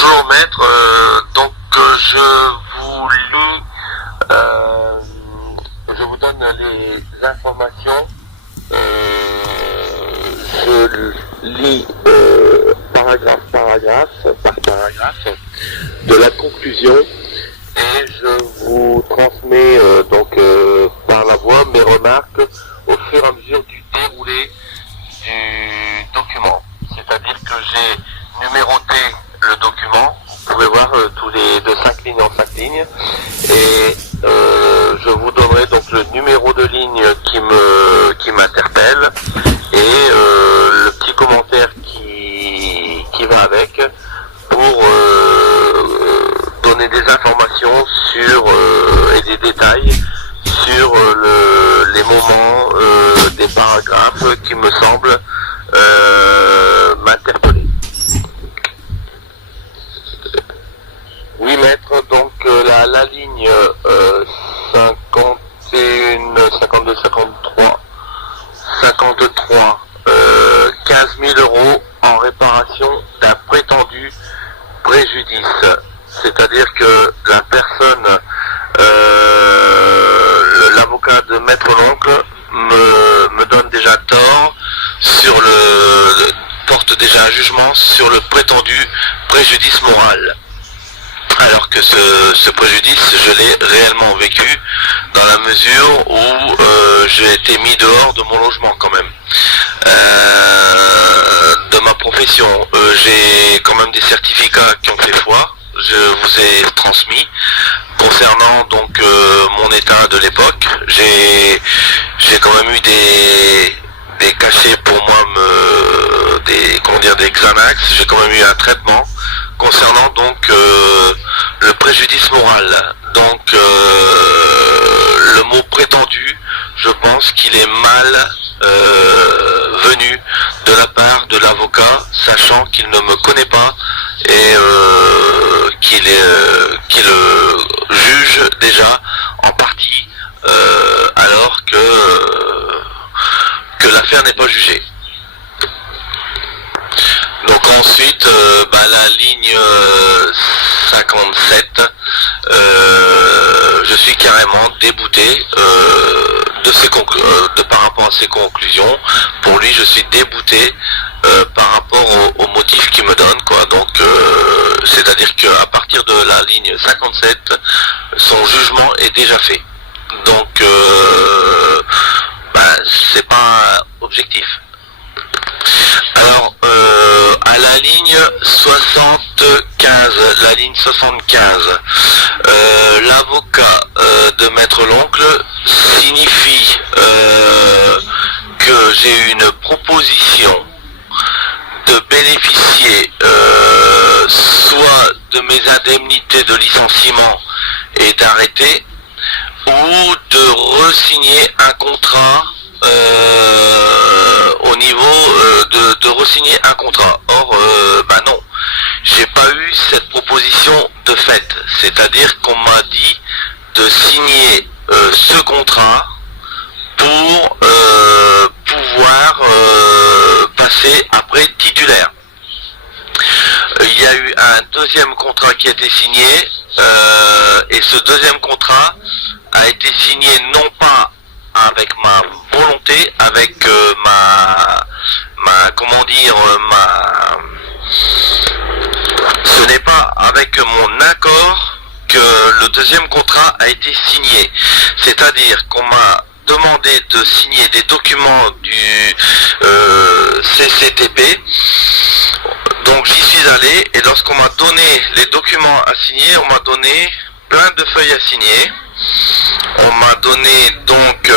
Bonjour maître, je vous lis, euh, je vous donne les informations, je lis paragraphe par paragraphe de la conclusion et je vous transmets par la voix mes remarques au fur et à mesure du déroulé du document. C'est-à-dire que j'ai numéroté le document, vous pouvez voir tous les de 5 lignes en 5 lignes, et je vous donnerai donc le numéro de ligne qui m'interpelle et le petit commentaire qui va avec pour donner des informations sur et des détails sur les moments des paragraphes qui me semblent m'interpeller. Oui maître, donc la ligne 51, 52, 53, 15 000 € en réparation d'un prétendu préjudice. C'est-à-dire que la personne, l'avocat de Maître L'Oncle me donne déjà tort porte déjà un jugement sur le prétendu préjudice moral. Alors que ce préjudice, je l'ai réellement vécu dans la mesure où j'ai été mis dehors de mon logement quand même. De ma profession, j'ai quand même des certificats qui ont fait foi. Je vous ai transmis concernant donc mon état de l'époque. J'ai quand même eu des cachets pour moi, des Xanax. J'ai quand même eu un traitement concernant donc le préjudice moral. Donc le mot prétendu, je pense qu'il est mal venu de la part de l'avocat, sachant qu'il ne me connaît pas et qu'il juge déjà en partie alors que l'affaire n'est pas jugée. Donc ensuite, la ligne 57, je suis carrément déboûté par rapport à ses conclusions. Pour lui, je suis déboûté par rapport au motif qu'il me donne, quoi. Donc, c'est-à-dire qu'à partir de la ligne 57, son jugement est déjà fait. Donc, c'est pas objectif. Alors, à la ligne 75, l'avocat de Maître L'Oncle signifie que j'ai une proposition de bénéficier soit de mes indemnités de licenciement et d'arrêter, ou de re-signer un contrat au niveau de re-signer un contrat. Or, non, j'ai pas eu cette proposition de fait. C'est-à-dire qu'on m'a dit de signer ce contrat pour pouvoir passer après titulaire. Il y a eu un deuxième contrat qui a été signé, et ce deuxième contrat a été signé non pas avec ma volonté, avec ce n'est pas avec mon accord que le deuxième contrat a été signé. C'est-à-dire qu'on m'a demandé de signer des documents du CCTP. Donc j'y suis allé, et lorsqu'on m'a donné les documents à signer, on m'a donné plein de feuilles à signer. On m'a donné donc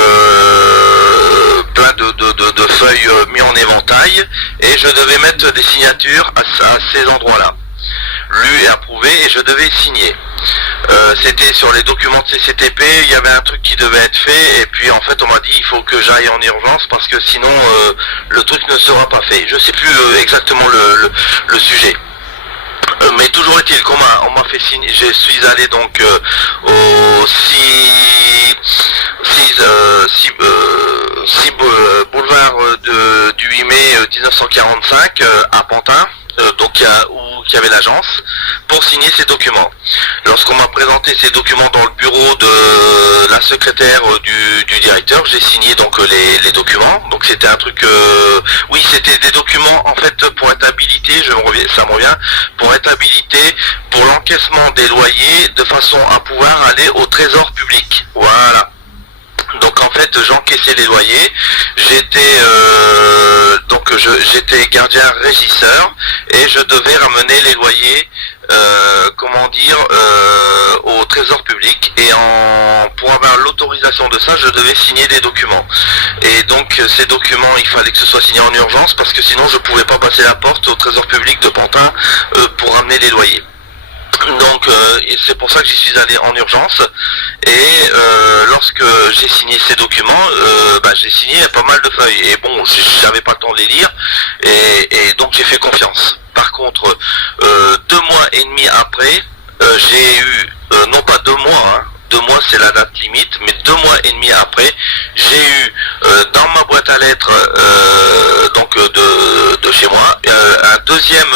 plein de feuilles mis en éventail, et je devais mettre des signatures à ces endroits-là. Lu et approuvé, et je devais signer. C'était sur les documents de CCTP, il y avait un truc qui devait être fait, et puis en fait on m'a dit il faut que j'aille en urgence parce que sinon le truc ne sera pas fait. Je sais plus exactement le sujet. Mais toujours est-il qu'on m'a fait signer. Je suis allé donc au 6 boulevard du 8 mai 1945 à Pantin, donc qui avait l'agence, pour signer ces documents. Lorsqu'on m'a présenté ces documents dans le bureau de la secrétaire du directeur, j'ai signé donc les documents. Donc c'était un truc, oui, c'était des documents en fait pour être habilité, ça me revient, pour être habilité pour l'encaissement des loyers de façon à pouvoir aller au trésor public. Voilà. Donc en fait j'encaissais les loyers, j'étais gardien régisseur et je devais ramener les loyers au trésor public, et pour avoir l'autorisation de ça je devais signer des documents, et donc ces documents il fallait que ce soit signé en urgence parce que sinon je pouvais pas passer la porte au trésor public de Pantin pour ramener les loyers. Donc c'est pour ça que j'y suis allé en urgence, et lorsque j'ai signé ces documents, j'ai signé pas mal de feuilles, et bon, j'avais pas le temps de les lire, et donc j'ai fait confiance. Par contre, 2 mois et demi après, j'ai eu, non pas 2 mois, 2 mois c'est la date limite, mais 2 mois et demi après, j'ai eu dans ma boîte à lettres de chez moi un deuxième,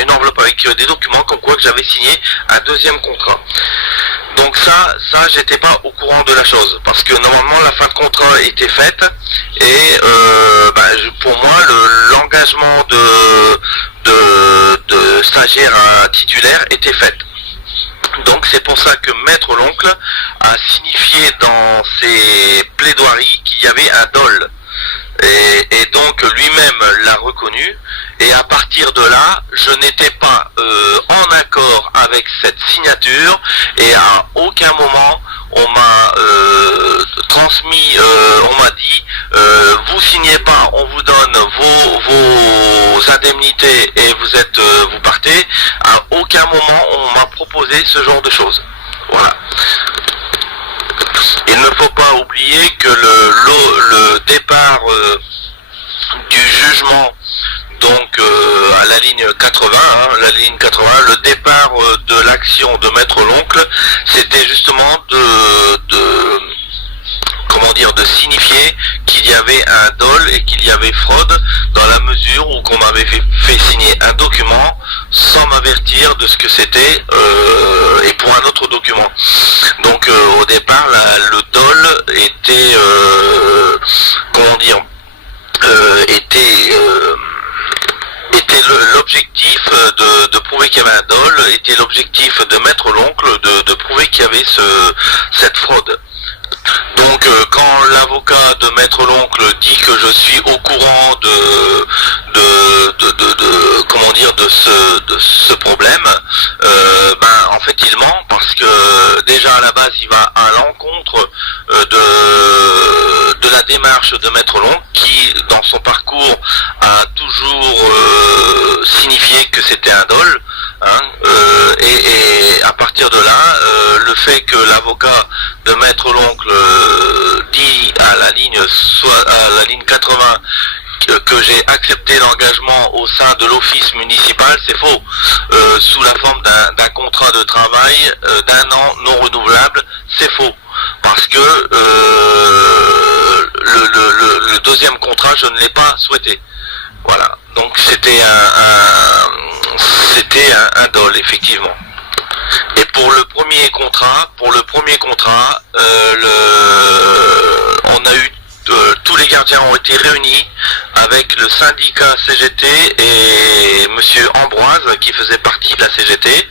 une enveloppe avec des documents comme quoi que j'avais signé un deuxième contrat. Donc ça j'étais pas au courant de la chose, parce que normalement la fin de contrat était faite, et pour moi l'engagement de stagiaire à titulaire était fait. Donc c'est pour ça que Maître l'Oncle a signifié dans ses plaidoiries qu'il y avait un dol. Et donc lui-même l'a reconnu, et à partir de là, je n'étais pas en accord avec cette signature, et à aucun moment on m'a transmis, on m'a dit vous signez pas, on vous donne vos indemnités et vous partez. À aucun moment on m'a proposé ce genre de choses. Voilà. Il ne faut pas oublier que le départ du jugement, donc à la ligne 80, le départ de l'action de Maître l'Oncle, c'était justement de signifier qu'il y avait un dol et qu'il y avait fraude, dans la mesure où qu'on m'avait fait signer un document sans m'avertir de ce que c'était, et pour un autre document. Donc au départ le dol était était l'objectif de prouver qu'il y avait un dol, était l'objectif de Maître l'Oncle de prouver qu'il y avait cette fraude. Donc quand l'avocat de Maître l'Oncle dit que je suis au courant de ce problème, en fait il ment, parce que déjà à la base il va à l'encontre de la démarche de Maître l'Oncle, qui dans son parcours a toujours signifié que c'était un dol, et à partir de là, le fait que l'avocat de Maître l'Oncle dit à la ligne 80 que j'ai accepté l'engagement au sein de l'office municipal, c'est faux. Sous la forme d'un contrat de travail d'1 an non renouvelable, c'est faux. Parce que le deuxième contrat, je ne l'ai pas souhaité. Voilà. Donc c'était un dol, effectivement. Et pour le premier contrat, on a eu tous les gardiens ont été réunis avec le syndicat CGT et monsieur Ambroise, qui faisait partie de la CGT,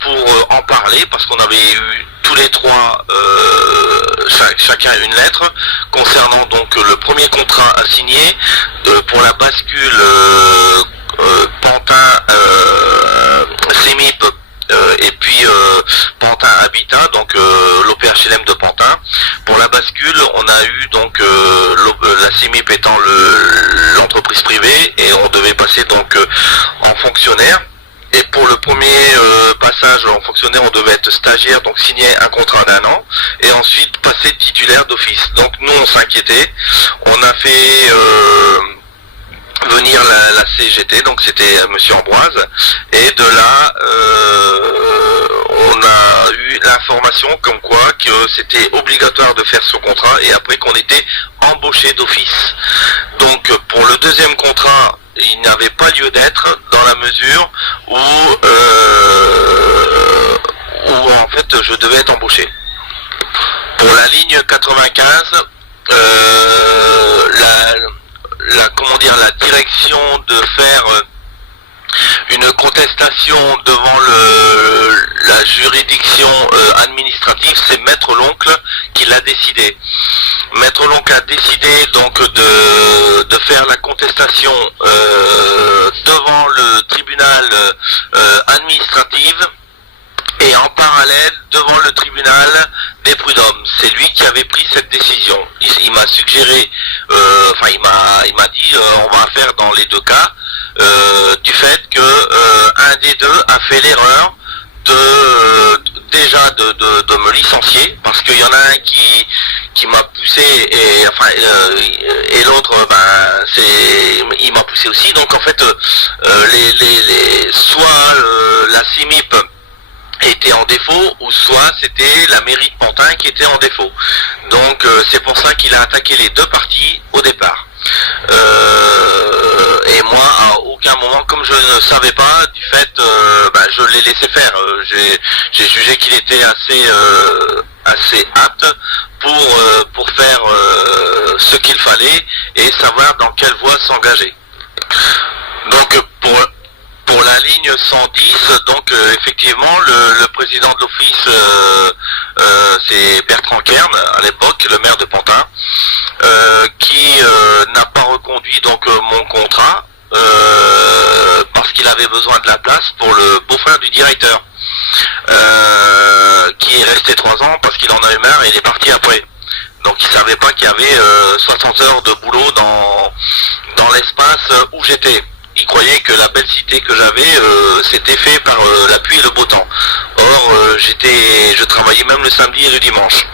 pour en parler, parce qu'on avait eu tous les trois chacun une lettre concernant donc le premier contrat à signer pour la bascule Pantin CEMIP et puis Pantin Habitat, donc l'OPHLM de Pantin. Pour la bascule, on a eu donc la CEMIP étant l'entreprise privée, et on devait passer donc en fonctionnaire. Et pour le premier passage en fonctionnaire, on devait être stagiaire, donc signer un contrat d'1 an, et ensuite passer titulaire d'office. Donc nous, on s'inquiétait. On a fait venir la CGT, donc c'était monsieur Ambroise, et de là on a eu l'information comme quoi que c'était obligatoire de faire ce contrat et après qu'on était embauché d'office. Donc pour le deuxième contrat, il n'avait pas lieu d'être dans la mesure où en fait je devais être embauché. Pour la ligne 95, la direction de faire une contestation devant la juridiction administrative, c'est Maître L'Oncle qui l'a décidé. Maître L'Oncle a décidé donc de faire la contestation devant le tribunal administratif et en parallèle devant le tribunal des prud'hommes. C'est lui qui avait pris cette décision. Il m'a suggéré, il m'a dit on va faire dans les deux cas, du fait que un des deux a fait l'erreur de me licencier, parce qu'il y en a un qui m'a poussé et l'autre il m'a poussé aussi. Donc en fait soit la CIMIP était en défaut, ou soit c'était la mairie de Pantin qui était en défaut. Donc c'est pour ça qu'il a attaqué les deux parties au départ. Et moi, à aucun moment, comme je ne savais pas, du fait, je l'ai laissé faire. J'ai jugé qu'il était assez apte pour faire ce qu'il fallait et savoir dans quelle voie s'engager. Donc pour la ligne 110, donc effectivement le président de l'office, c'est Bertrand Kern à l'époque, le maire de Pantin, qui n'a pas reconduit donc mon contrat parce qu'il avait besoin de la place pour le beau-frère du directeur, qui est resté 3 ans parce qu'il en a eu marre et il est parti après. Donc il savait pas qu'il y avait 60 heures de boulot dans l'espace où j'étais. Il croyait que la belle cité que j'avais, c'était fait par la pluie et le beau temps. Or, je travaillais même le samedi et le dimanche.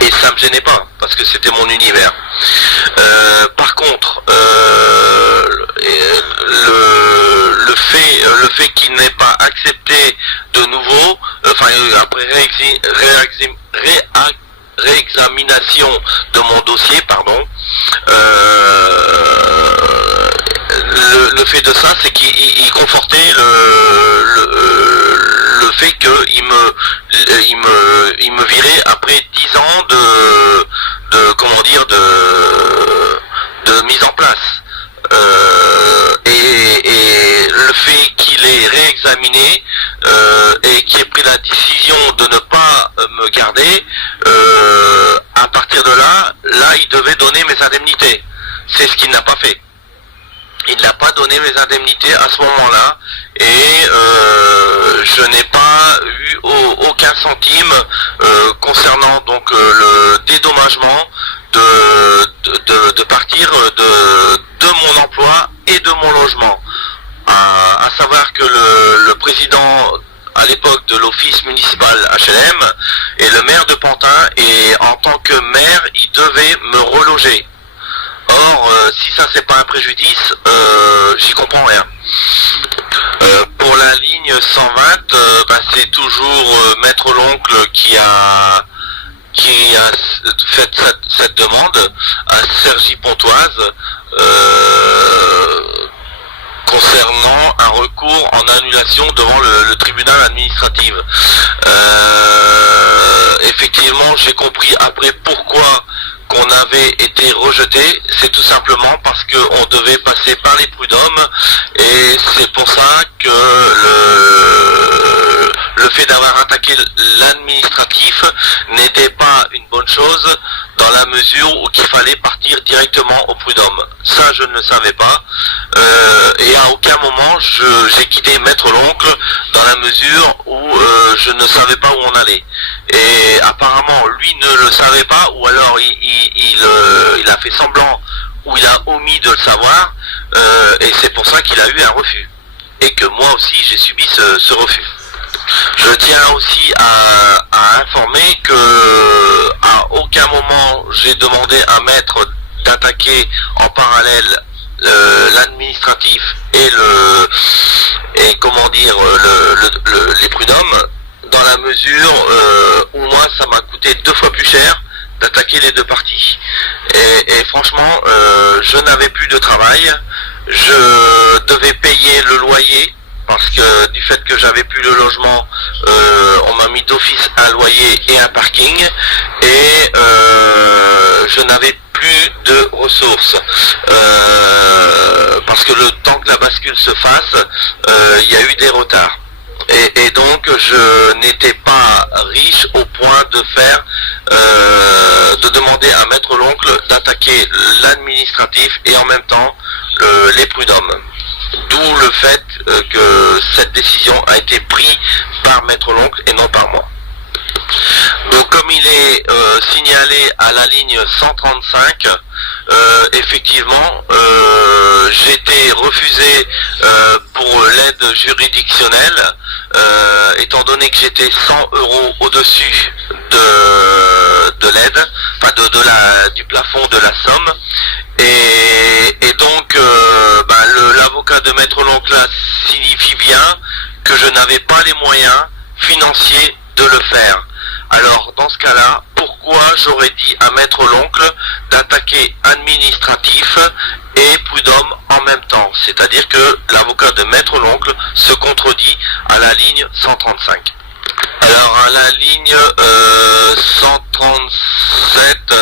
Et ça me gênait pas, parce que c'était mon univers. Par contre, le fait qu'il n'ait pas accepté de nouveau, après réexamination de mon dossier, pardon, le fait de ça, c'est qu'il confortait le fait qu'il me virait après 10 ans de mise en place. Et le fait qu'il ait réexaminé et qu'il ait pris la décision de ne pas me garder, à partir de là, il devait donner mes indemnités. C'est ce qu'il n'a pas fait. Il n'a pas donné mes indemnités à ce moment-là, et je n'ai pas eu aucun centime concernant donc le dédommagement de partir de mon emploi et de mon logement. À savoir que le président à l'époque de l'office municipal HLM et le maire de Pantin, et en tant que maire, il devait me reloger. Or, si ça c'est pas un préjudice, j'y comprends rien. Pour la ligne 120, c'est toujours Maître L'Oncle qui a fait cette demande à Cergy Pontoise concernant un recours en annulation devant le tribunal administratif. Effectivement, j'ai compris après pourquoi qu'on avait été rejeté. C'est tout simplement parce qu'on devait passer par les prud'hommes, et c'est pour ça que le fait d'avoir attaqué l'administratif n'était pas une bonne chose, dans la mesure où il fallait partir directement au prud'homme. Ça, je ne le savais pas, et à aucun moment j'ai quitté Maître L'Oncle, dans la mesure où je ne savais pas où on allait. Et apparemment, lui ne le savait pas, ou alors il a fait semblant, ou il a omis de le savoir, et c'est pour ça qu'il a eu un refus. Et que moi aussi, j'ai subi ce refus. Je tiens aussi à informer que à aucun moment j'ai demandé à Maître d'attaquer en parallèle l'administratif et les prud'hommes, dans la mesure où moi ça m'a coûté 2 fois plus cher d'attaquer les deux parties. Et franchement, je n'avais plus de travail, je devais payer le loyer, parce que du fait que j'avais plus le logement, on m'a mis d'office un loyer et un parking, et je n'avais plus de ressources, parce que le temps que la bascule se fasse, il y a eu des retards. Et donc je n'étais pas riche au point de faire, de demander à Maître l'Oncle d'attaquer l'administratif et en même temps les prud'hommes. D'où le fait que cette décision a été prise par Maître l'Oncle et non par moi. Donc comme il est signalé à la ligne 135, effectivement j'ai été refusé pour l'aide juridictionnelle, étant donné que j'étais 100 € au-dessus de l'aide, enfin du plafond de la somme, et donc l'avocat de Maître l'Oncle signifie bien que je n'avais pas les moyens financiers de le faire. Alors dans ce cas-là, pourquoi j'aurais dit à Maître l'Oncle d'attaquer administratif et prud'homme en même temps? C'est-à-dire que l'avocat de Maître l'Oncle se contredit à la ligne 135. Alors à la ligne 137,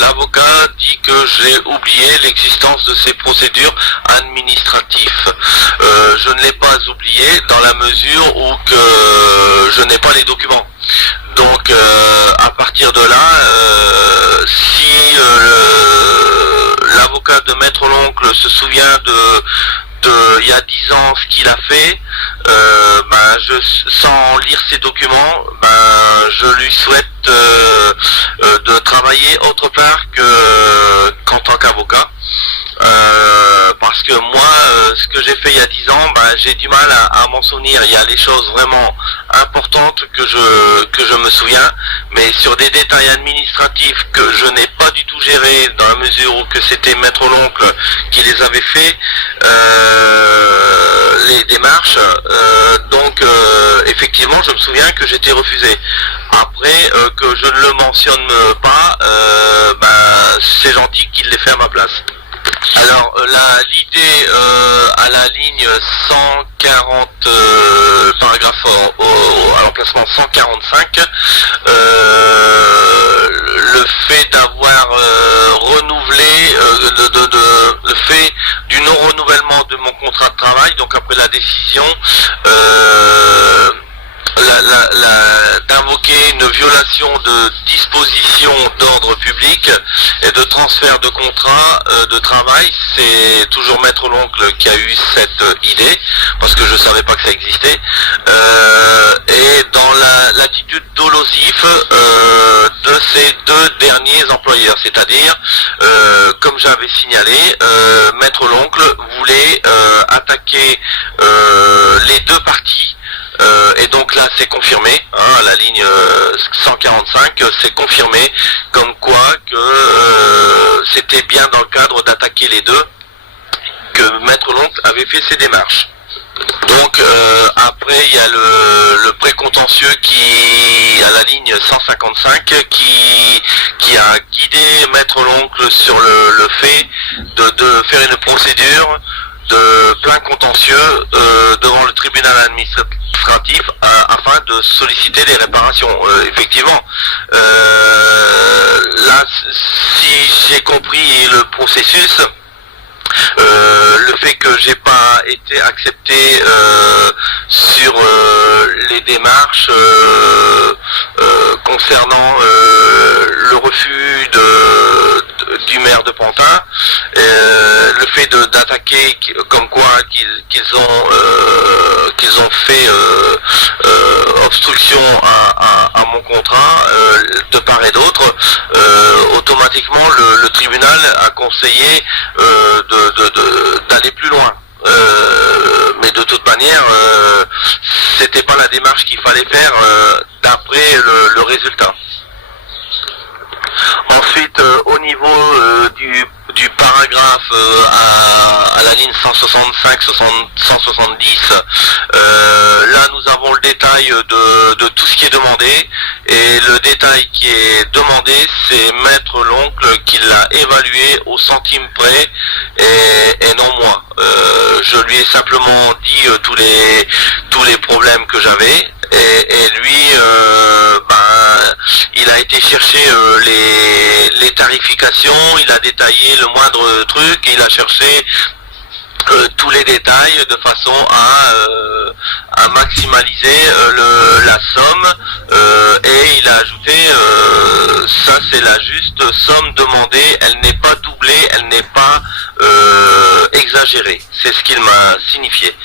l'avocat dit que j'ai oublié l'existence de ces procédures administratives. Je ne l'ai pas oublié dans la mesure où que je n'ai pas les documents. Donc à partir de là, si l'avocat de Maître l'Oncle se souvient de il y a 10 ans ce qu'il a fait, sans lire ses documents, je lui souhaite de travailler autre part qu'en tant qu'avocat. Parce que moi, ce que j'ai fait il y a 10 ans, j'ai du mal à m'en souvenir. Il y a les choses vraiment importantes que je me souviens, mais sur des détails administratifs que je n'ai pas du tout géré, dans la mesure où que c'était Maître l'Oncle qui les avait fait, les démarches, donc effectivement je me souviens que j'étais refusé. Après que je ne le mentionne pas, c'est gentil qu'il l'ait fait à ma place. Alors l'idée à la ligne 140, paragraphe à l'emplacement 145, le fait d'avoir renouvelé, le fait du non-renouvellement de mon contrat de travail, donc après la décision d'invoquer une violation de dispositions d'ordre public et de transfert de contrat de travail, c'est toujours Maître l'Oncle qui a eu cette idée, parce que je ne savais pas que ça existait, et dans l'attitude dolosive de ces deux derniers employeurs, c'est-à-dire, comme j'avais signalé, Maître l'Oncle voulait attaquer les deux parties. Et donc là c'est confirmé, à la ligne 145, c'est confirmé comme quoi que c'était bien dans le cadre d'attaquer les deux que Maître l'Oncle avait fait ses démarches. Donc après il y a le précontentieux qui, à la ligne 155, qui a guidé Maître l'Oncle sur le fait de faire une procédure de plein contentieux devant le tribunal administratif afin de solliciter des réparations. Effectivement, là, si j'ai compris le processus, le fait que j'ai pas été accepté sur les démarches concernant le refus du maire de Pantin, le fait d'attaquer comme quoi qu'ils ont fait obstruction à mon contrat de part et d'autre, automatiquement le tribunal a conseillé d'aller plus loin. Mais de toute manière, c'était pas la démarche qu'il fallait faire d'après le résultat. Ensuite, au niveau du paragraphe à à la ligne 165 170. Là nous avons le détail de tout ce qui est demandé, et le détail qui est demandé, c'est Maître l'oncle qui l'a évalué au centime près, et non moi. Je lui ai simplement dit tous les problèmes que j'avais, et lui il a été chercher les tarifications, il a détaillé le moindre truc, et il a cherché tous les détails de façon à maximaliser la somme, et il a ajouté ça c'est la juste somme demandée, elle n'est pas doublée, elle n'est pas exagérée, c'est ce qu'il m'a signifié.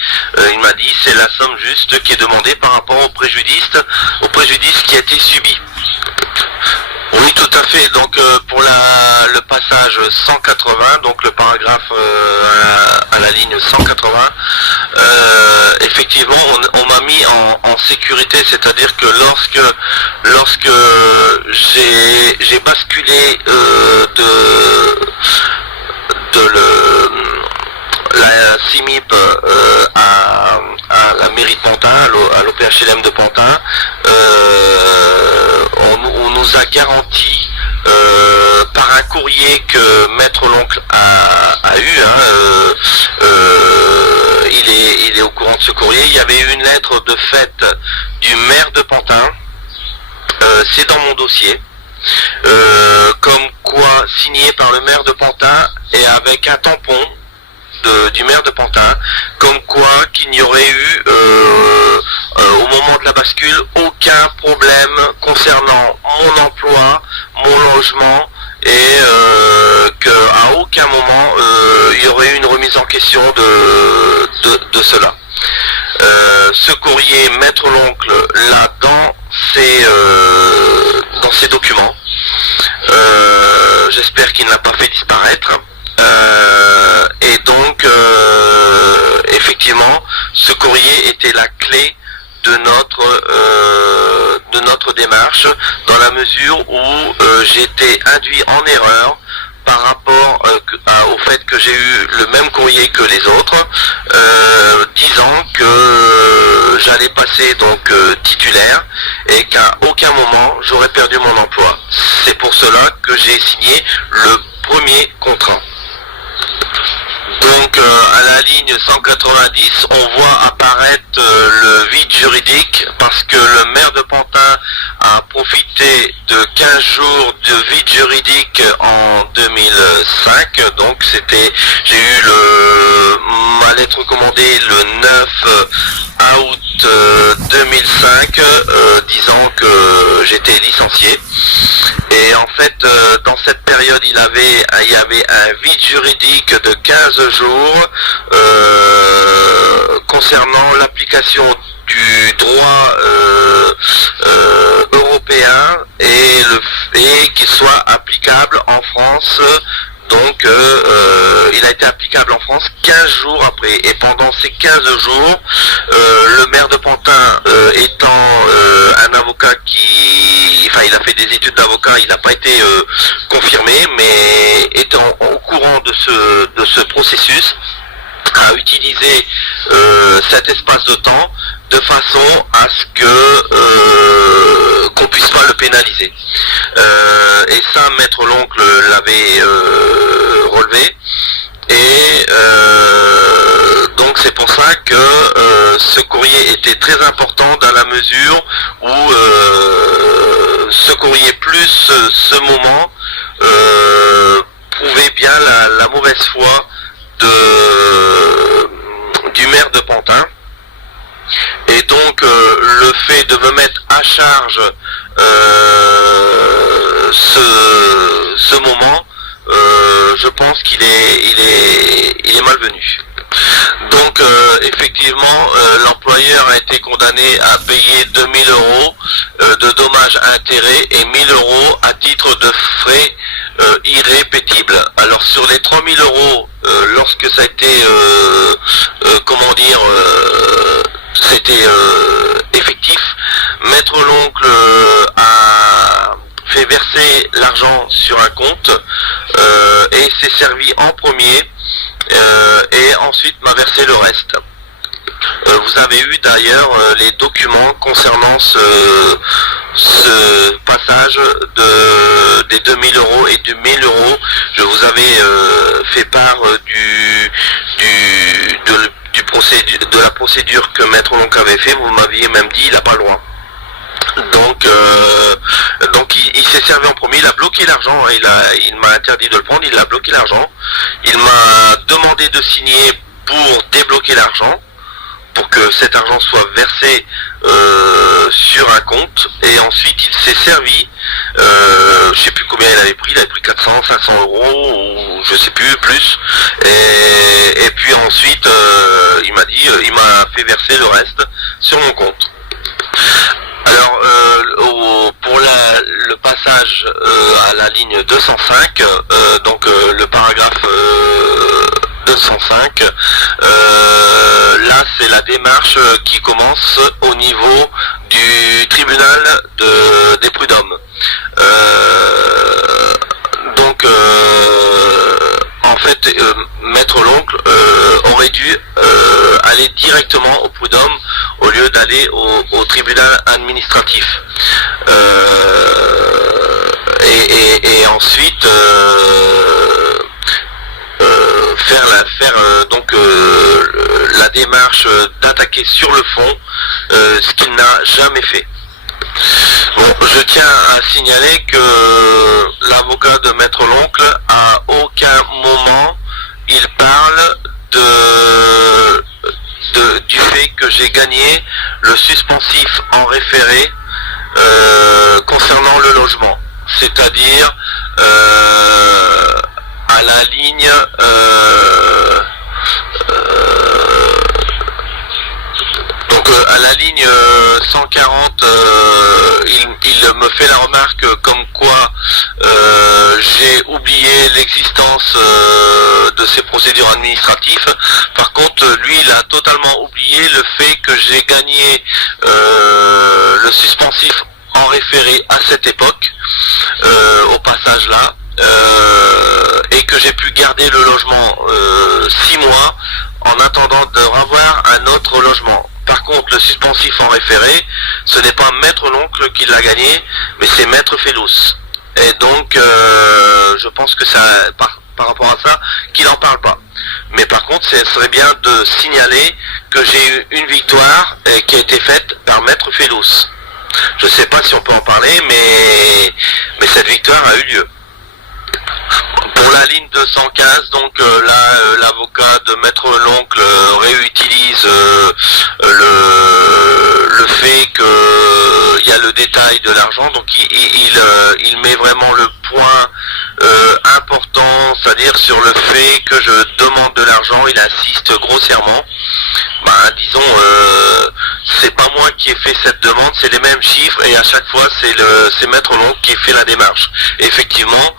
Il m'a dit c'est la somme juste qui est demandée par rapport au préjudice qui a été subi. Oui, tout à fait. Donc pour le passage 180, donc le paragraphe à la ligne 180, effectivement, on m'a mis en sécurité, c'est-à-dire que lorsque j'ai basculé la CIMIP à la mairie de Pantin, à l'OPHLM de Pantin, on nous a garanti par un courrier que Maître l'oncle a eu, il est au courant de ce courrier. Il y avait eu une lettre de fait du maire de Pantin, c'est dans mon dossier, comme quoi signé par le maire de Pantin et avec un tampon du maire de Pantin, comme quoi qu'il n'y aurait eu au moment de la bascule aucun problème concernant mon emploi, mon logement, et qu'à aucun moment il y aurait eu une remise en question de cela. Ce courrier, Maître l'oncle l'a dans ses documents. J'espère qu'il n'a pas fait disparaître. Et donc effectivement ce courrier était la clé de notre démarche, dans la mesure où j'étais induit en erreur par rapport au fait que j'ai eu le même courrier que les autres, disant que j'allais passer donc titulaire et qu'à aucun moment j'aurais perdu mon emploi. C'est pour cela que j'ai signé le premier contrat. Donc à la ligne 190, on voit apparaître le vide juridique, parce que le maire de Pantin a profité de 15 jours de vide juridique en 2005. Donc j'ai eu ma lettre recommandée le 9 août 2005, disant que j'étais licencié. Et en fait, dans cette période, il y avait un vide juridique de 15 jours concernant l'application du droit européen et qu'il soit applicable en France. Donc il a été applicable en France 15 jours après. Et pendant ces 15 jours, le maire de Pantin étant un avocat il a fait des études d'avocat, il n'a pas été confirmé, mais étant au courant de ce processus, a utilisé cet espace de temps de façon à ce que qu'on puisse pas le pénaliser. Et ça, Maître l'oncle l'avait relevé. Et donc c'est pour ça que ce courrier était très important, dans la mesure où ce courrier plus ce moment prouvait bien la mauvaise foi du maire de Pantin. Et donc le fait de me mettre à charge ce moment, je pense qu'il est malvenu. Donc effectivement, l'employeur a été condamné à payer 2000 € de dommages à intérêts et 1000 € à titre de frais irrépétibles. Alors sur les 3000 €, lorsque ça a été c'était effectif, Maître l'oncle a fait verser l'argent sur un compte et s'est servi en premier et ensuite m'a versé le reste. Vous avez eu d'ailleurs les documents concernant ce passage des 2000 euros et du 1000 euros. Je vous avais fait part de la procédure que Maître Lonc avait fait. Vous m'aviez même dit il n'a pas le droit. Donc il s'est servi en premier, il a bloqué l'argent, hein, il m'a interdit de le prendre, il a bloqué l'argent. Il m'a demandé de signer pour débloquer l'argent, pour que cet argent soit versé sur un compte, et ensuite il s'est servi, je sais plus combien il avait pris 400, 500 euros, ou je sais plus, et puis ensuite il m'a fait verser le reste sur mon compte. Alors pour le passage à la ligne 205, donc le paragraphe 205, là c'est la démarche qui commence au niveau du tribunal des prud'hommes. Donc en fait Maître Loncle aurait dû aller directement au prud'homme au lieu d'aller au tribunal administratif. Et ensuite faire donc la démarche d'attaquer sur le fond, ce qu'il n'a jamais fait. Bon, je tiens à signaler que l'avocat de Maître Loncle, à aucun moment il parle du fait que j'ai gagné le suspensif en référé concernant le logement, c'est-à-dire à la ligne à la ligne 140, il me fait la remarque comme quoi j'ai oublié l'existence de ces procédures administratives. Par contre, lui, il a totalement oublié le fait que j'ai gagné le suspensif en référé à cette époque, au passage là, et que j'ai pu garder le logement 6 mois en attendant de revoir un autre logement. Par contre, le suspensif en référé, ce n'est pas Maître Loncle qui l'a gagné, mais c'est Maître Fellous. Et donc, je pense que ça, par rapport à ça, qu'il n'en parle pas. Mais par contre, ce serait bien de signaler que j'ai eu une victoire qui a été faite par Maître Fellous. Je ne sais pas si on peut en parler, mais cette victoire a eu lieu. Pour la ligne 215, donc là, l'avocat de Maître Loncle réutilise le fait qu'il y a le détail de l'argent, donc il met vraiment le point important, c'est-à-dire sur le fait que je demande de l'argent, il insiste grossièrement. Disons, c'est pas moi qui ai fait cette demande, c'est les mêmes chiffres, et à chaque fois c'est Maître Loncle qui fait la démarche. Et effectivement,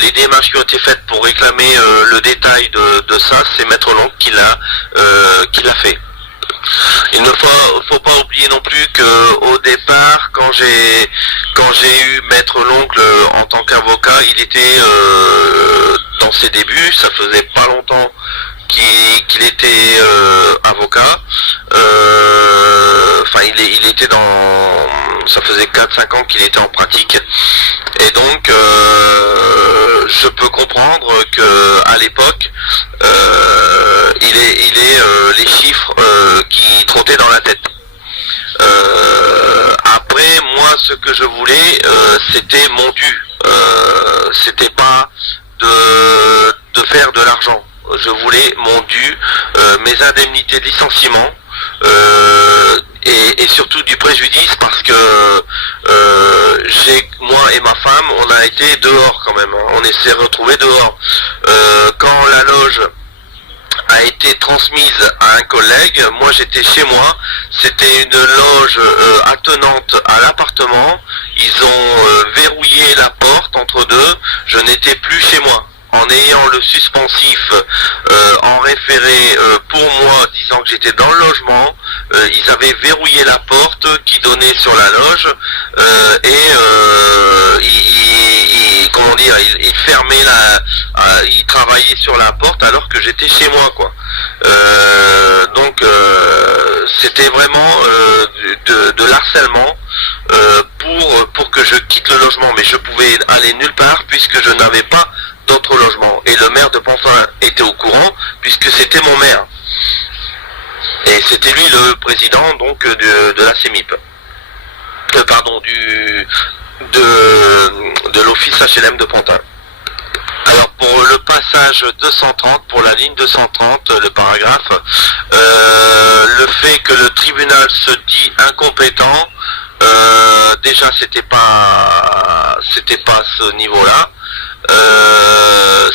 les démarches qui ont été faites pour réclamer le détail de ça, c'est Maître Loncle qui l'a fait. Il ne faut pas oublier non plus que au départ, quand j'ai eu Maître Loncle en tant qu'avocat, il était dans ses débuts, ça faisait pas longtemps qu'il était avocat. Enfin, il était ça faisait 4-5 ans qu'il était en pratique. Et donc, je peux comprendre que à l'époque, les chiffres qui trottaient dans la tête. Après, moi, ce que je voulais, c'était mon dû. C'était pas de faire de l'argent. Je voulais mon dû, mes indemnités de licenciement, et surtout du préjudice, parce que moi et ma femme, on a été dehors quand même, hein. On s'est retrouvés dehors. Quand la loge a été transmise à un collègue, moi j'étais chez moi, c'était une loge attenante à l'appartement, ils ont verrouillé la porte entre deux, je n'étais plus chez moi. En ayant le suspensif en référé pour moi, disant que j'étais dans le logement, ils avaient verrouillé la porte qui donnait sur la loge, et ils fermaient ils travaillaient sur la porte alors que j'étais chez moi, quoi. C'était vraiment de l'harcèlement pour que je quitte le logement, mais je pouvais aller nulle part puisque je n'avais pas d'autre logement. Et le maire de Pantin était au courant puisque c'était mon maire. Et c'était lui le président donc de la CEMIP. De l'office HLM de Pantin. Alors pour le passage 230, pour la ligne 230, le paragraphe, le fait que le tribunal se dit incompétent, déjà c'était pas à ce niveau-là,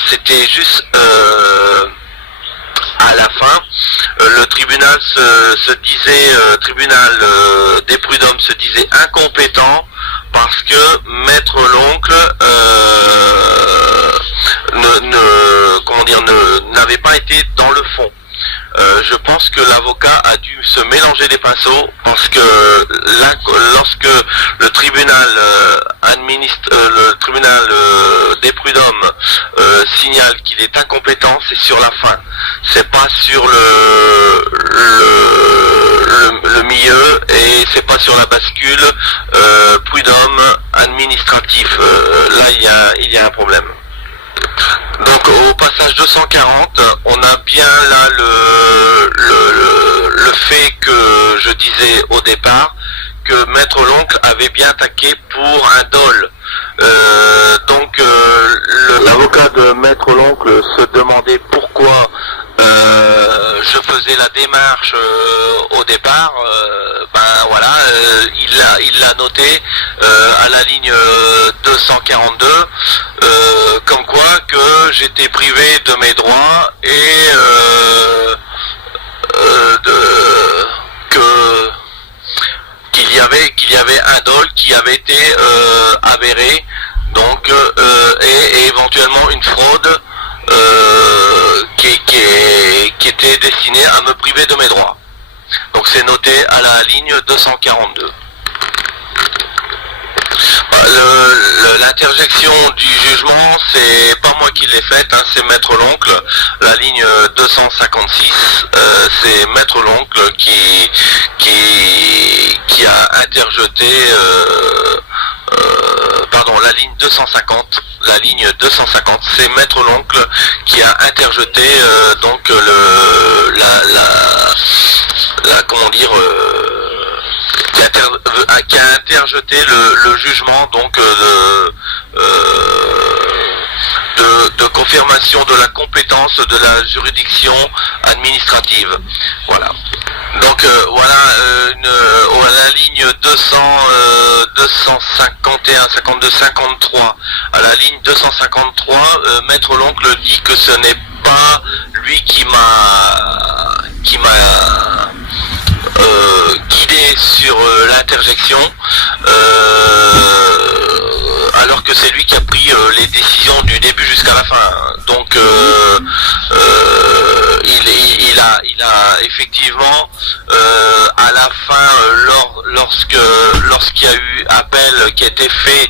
c'était juste à la fin, le tribunal se disait, tribunal des prud'hommes se disait incompétent parce que maître l'oncle n'avait pas été dans le fond. Je pense que l'avocat a dû se mélanger les pinceaux parce que là, lorsque le tribunal des prud'hommes signale qu'il est incompétent, c'est sur la fin. C'est pas sur le milieu et c'est pas sur la bascule prud'homme administratif. Là, il y a un problème. Donc au passage 240, on a bien là le fait que je disais au départ que maître l'oncle avait bien attaqué pour un dol. L'avocat de maître l'oncle se demandait pourquoi je faisais la démarche au départ. Il l'a noté à la ligne 242 comme quoi que j'étais privé de mes droits et qu'il y avait un dol qui avait été avéré, donc et éventuellement une fraude qui était destinée à me priver de mes droits. Donc c'est noté à la ligne 242. L'interjection du jugement, c'est pas moi qui l'ai faite, hein, c'est maître l'oncle. La ligne 256, c'est maître l'oncle qui a interjeté, la ligne 250. La ligne 250, c'est maître l'oncle qui a interjeté qui a interjeté le jugement donc de confirmation de la compétence de la juridiction administrative. Voilà. Donc à la ligne 251, 52, 53, à la ligne 253, maître l'oncle dit que ce n'est pas lui qui m'a guidé sur l'interjection, alors que c'est lui qui a pris les décisions du début jusqu'à la fin. Donc il a effectivement à la fin, lorsqu'il y a eu appel qui a été fait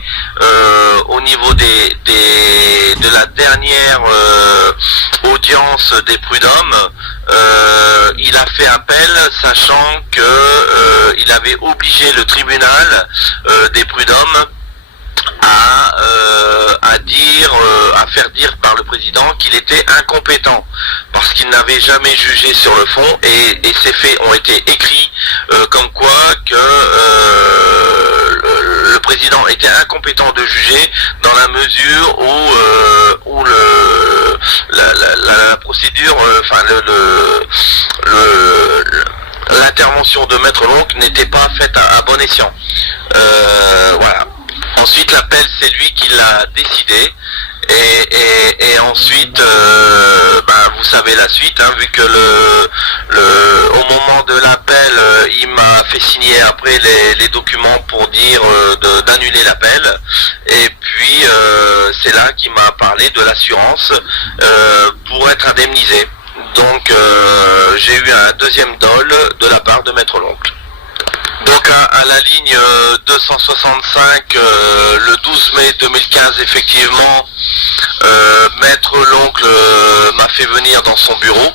au niveau de la dernière audience des prud'hommes, il a fait appel sachant que il avait obligé le tribunal des prud'hommes à faire dire par le président qu'il était incompétent parce qu'il n'avait jamais jugé sur le fond et ces faits ont été écrits comme quoi que le président était incompétent de juger dans la mesure où la procédure, l'intervention de maître l'oncle n'était pas faite à bon escient. Voilà. Ensuite, l'appel, c'est lui qui l'a décidé. Et ensuite, vous savez la suite, hein, vu que au moment de l'appel, il m'a fait signer après les documents pour dire d'annuler l'appel. Et puis, c'est là qu'il m'a parlé de l'assurance pour être indemnisé. Donc, j'ai eu un deuxième dol de la part de maître l'oncle. Donc à la ligne 265, le 12 mai 2015, effectivement, maître l'oncle m'a fait venir dans son bureau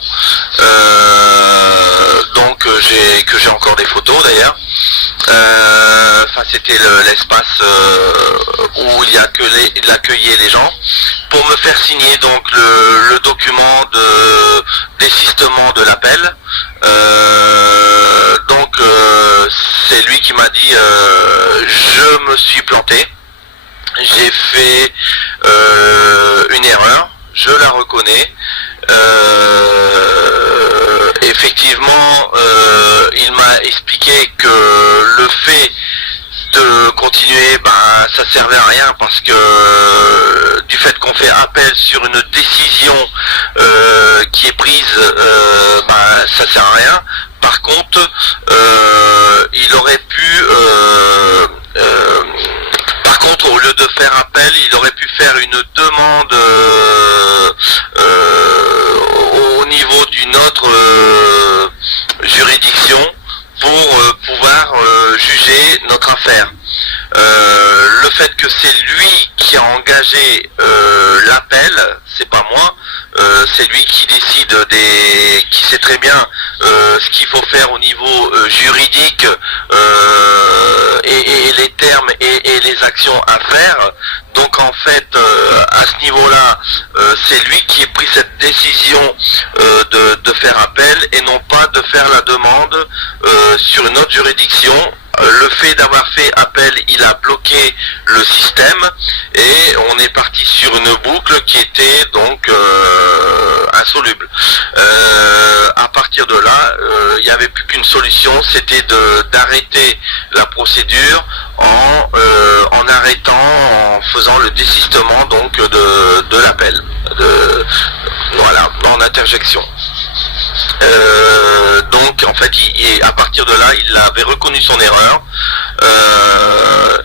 Que j'ai encore des photos d'ailleurs. Enfin, c'était l'espace où il accueillait les gens pour me faire signer donc le document de désistement de l'appel. C'est lui qui m'a dit je me suis planté, j'ai fait une erreur, je la reconnais. Effectivement, il m'a expliqué que le fait de continuer, ça servait à rien parce que du fait qu'on fait appel sur une décision qui est prise, ça sert à rien. Par contre, il aurait pu, au lieu de faire appel, il aurait pu faire une demande au niveau d'une autre juridiction pour pouvoir juger notre affaire. Le fait que c'est lui qui a engagé l'appel, c'est pas moi, c'est lui qui décide qui sait très bien ce qu'il faut faire au niveau juridique et les termes et les actions à faire. Donc en fait, à ce niveau-là, c'est lui qui a pris cette décision de faire appel et non pas de faire la demande sur une autre juridiction. Le fait d'avoir fait appel, il a bloqué le système et on est parti sur une boucle qui était donc insoluble. À partir de là, il n'y avait plus qu'une solution, c'était d'arrêter la procédure en arrêtant, en faisant le désistement donc de l'appel, voilà, en interjection. Donc en fait, à partir de là, il avait reconnu son erreur